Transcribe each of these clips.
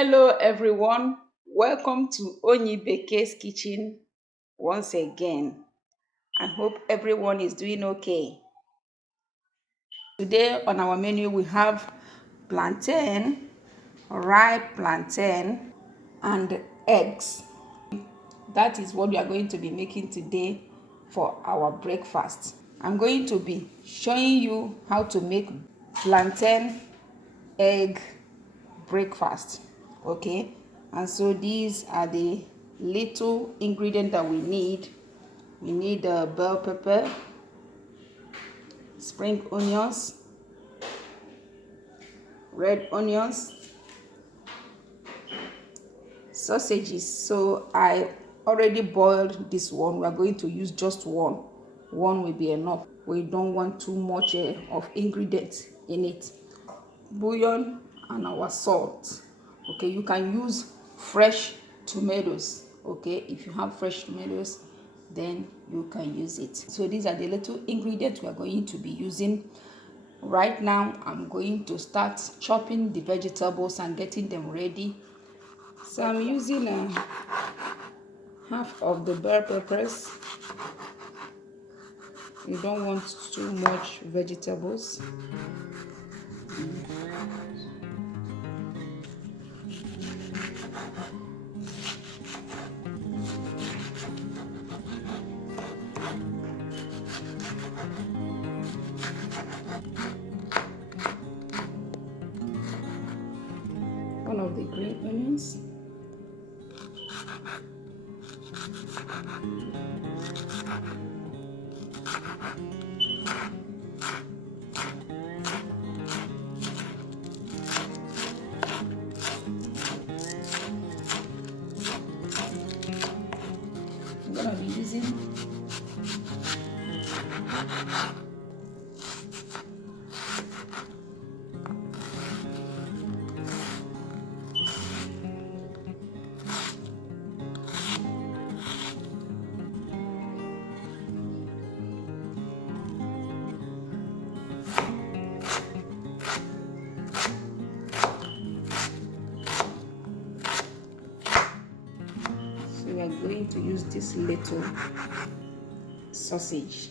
Hello everyone, welcome to Onyi Beke's kitchen once again. I hope everyone is doing okay. Today on our menu we have plantain, ripe plantain and eggs. That is what we are going to be making today for our breakfast. I'm going to be showing you how to make plantain egg breakfast. Okay, and so these are the little ingredients that we need. We need bell pepper, spring onions, red onions, sausages. So I already boiled this one. We are going to use just one will be enough. We don't want too much of ingredients in it. Bouillon and our salt. Okay, you can use fresh tomatoes. Okay, if you have fresh tomatoes, then you can use it. So these are the little ingredients we are going to be using. Right now I'm going to start chopping the vegetables and getting them ready. So I'm using half of the bell peppers. You don't want too much vegetables. One of the green onions. I'm gonna be using we are going to use this little sausage,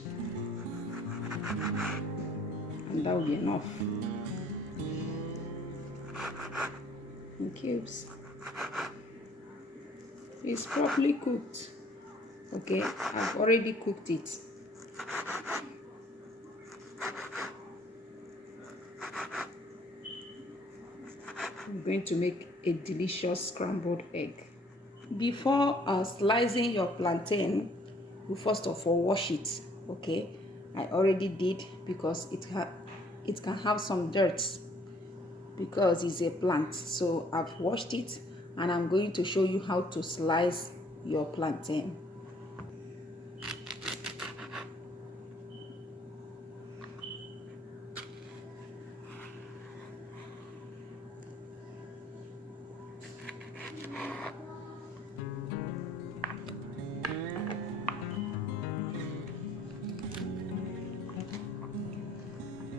and that will be enough in cubes. It's properly cooked. Okay, I've already cooked it. I'm going to make a delicious scrambled egg. Before slicing your plantain, you first of all wash it. Okay, I already did because it can have some dirt because it's a plant. So I've washed it and I'm going to show you how to slice your plantain.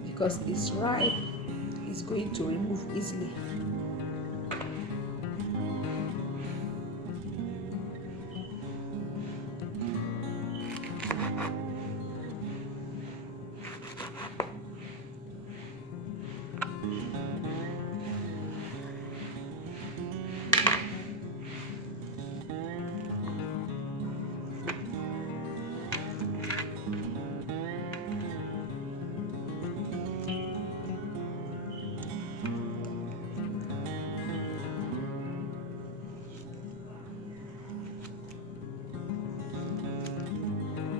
Because it's ripe, it's going to remove easily.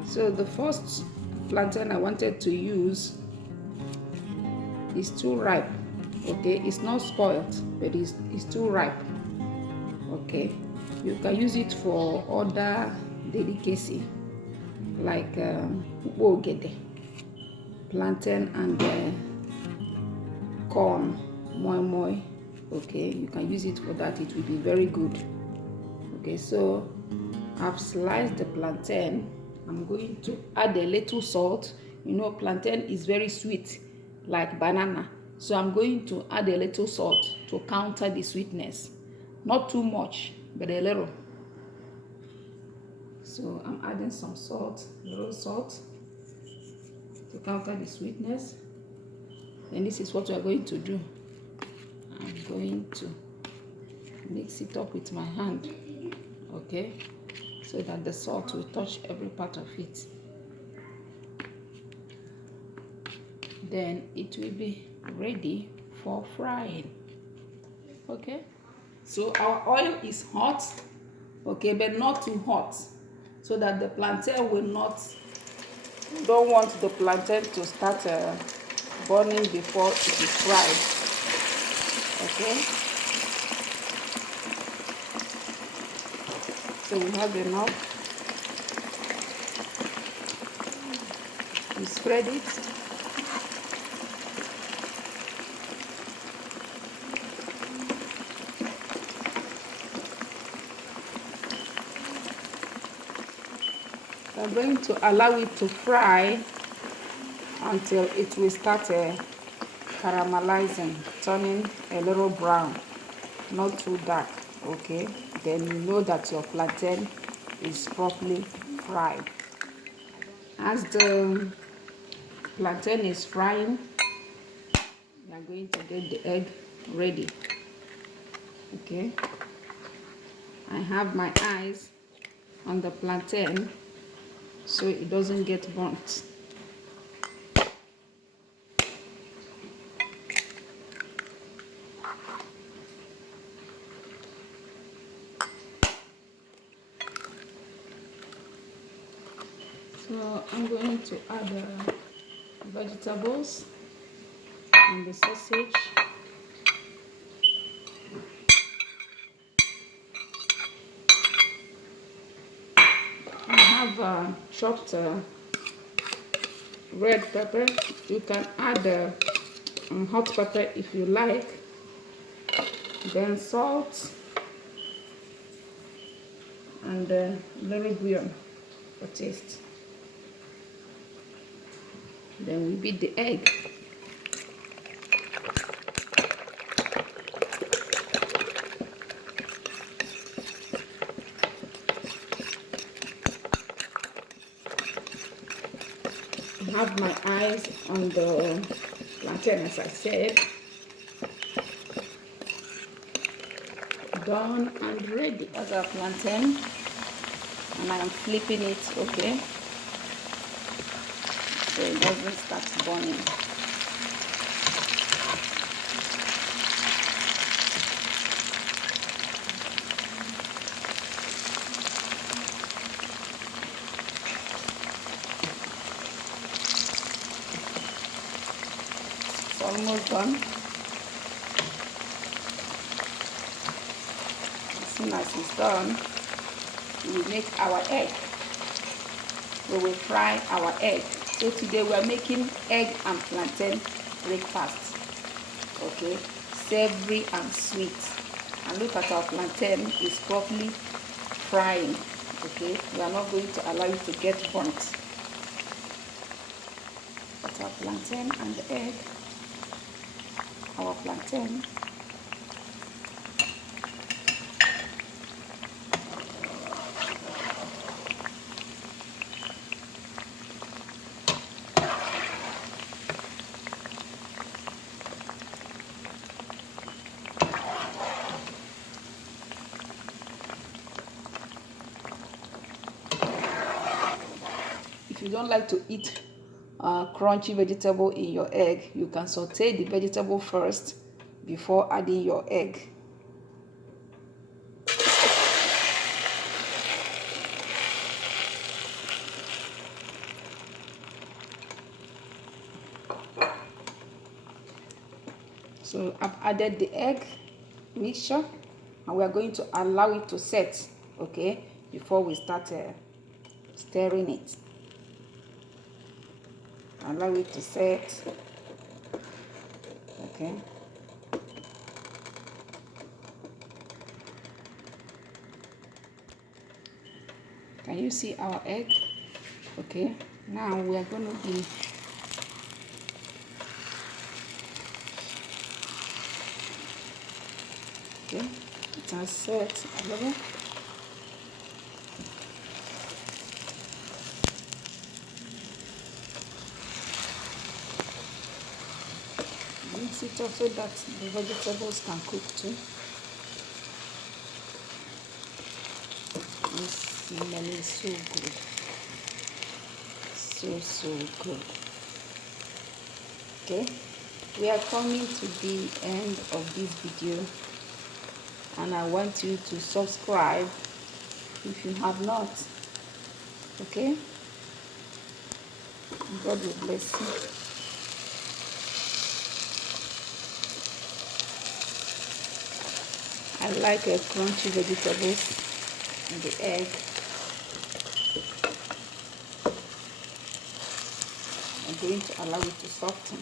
So the first plantain I wanted to use is too ripe. Okay, it's not spoiled, but it's too ripe. Okay, you can use it for other delicacy like ogede, plantain and corn, moi moi. Okay, you can use it for that. It will be very good. Okay, so I've sliced the plantain. I'm going to add a little salt. You know, plantain is very sweet like banana, so I'm going to add a little salt to counter the sweetness. not too much, but a little. So I'm adding some salt, a little salt, to counter the sweetness. And this is what we are going to do. I'm going to mix it up with my hand, okay, so that the salt will touch every part of it. Then it will be ready for frying. Okay, so our oil is hot, okay, but not too hot, so that the plantain will not, you don't want the plantain to start burning before it is fried. Okay, so we have enough. You spread it. I'm going to allow it to fry until it will start caramelizing, turning a little brown, not too dark, okay? Then you know that your plantain is properly fried. As the plantain is frying, we are going to get the egg ready, okay? I have my eyes on the plantain so it doesn't get burnt. So I'm going to add vegetables and the sausage. I have chopped red pepper. You can add hot pepper if you like. Then salt and a little bouillon for taste. Then we beat the egg. I have my eyes on the plantain, as I said. Done and ready. As our plantain, and I am flipping it, okay, so it doesn't start burning. It's almost done. As soon as it's done, we will make our egg. We will fry our egg. So today we are making egg and plantain breakfast. Okay, savory and sweet. And look at our plantain is properly frying. Okay, we are not going to allow it to get burnt. But our plantain and the egg. Our plantain. If you don't like to eat crunchy vegetable in your egg, you can saute the vegetable first before adding your egg. So I've added the egg mixture and we are going to allow it to set, okay, before we start stirring it. Allow it to set, okay. Can you see our egg? Okay, now we are going to be It has set a little. Mix it up so that the vegetables can cook too. This smell is so good. So good. Okay, we are coming to the end of this video, and I want you to subscribe if you have not. Okay, God will bless you. I like crunchy vegetables and the egg. I'm going to allow it to soften.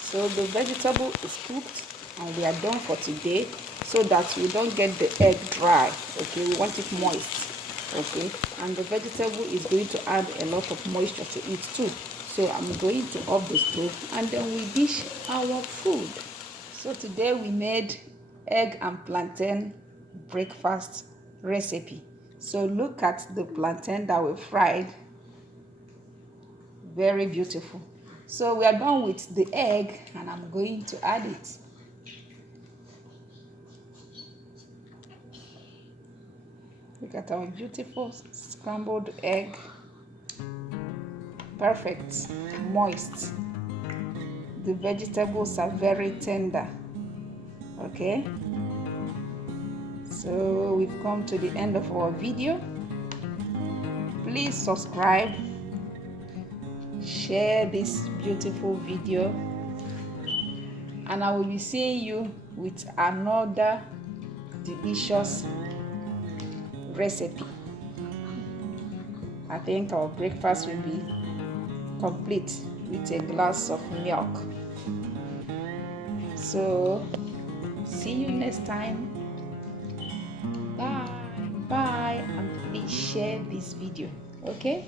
So the vegetable is cooked and we are done for today, so that we don't get the egg dry. Okay, we want it moist. Okay, and the vegetable is going to add a lot of moisture to it too. So I'm going to off the stove and then we dish our food. So today we made egg and plantain breakfast recipe. So look at the plantain that we fried. Very beautiful. So we are done with the egg and I'm going to add it. Look at our beautiful scrambled egg. Perfect, moist. The vegetables are very tender. Okay, so we've come to the end of our video. Please subscribe, share this beautiful video, and I will be seeing you with another delicious recipe. I think our breakfast will be complete with a glass of milk. So see you next time. Bye and please share this video. Okay.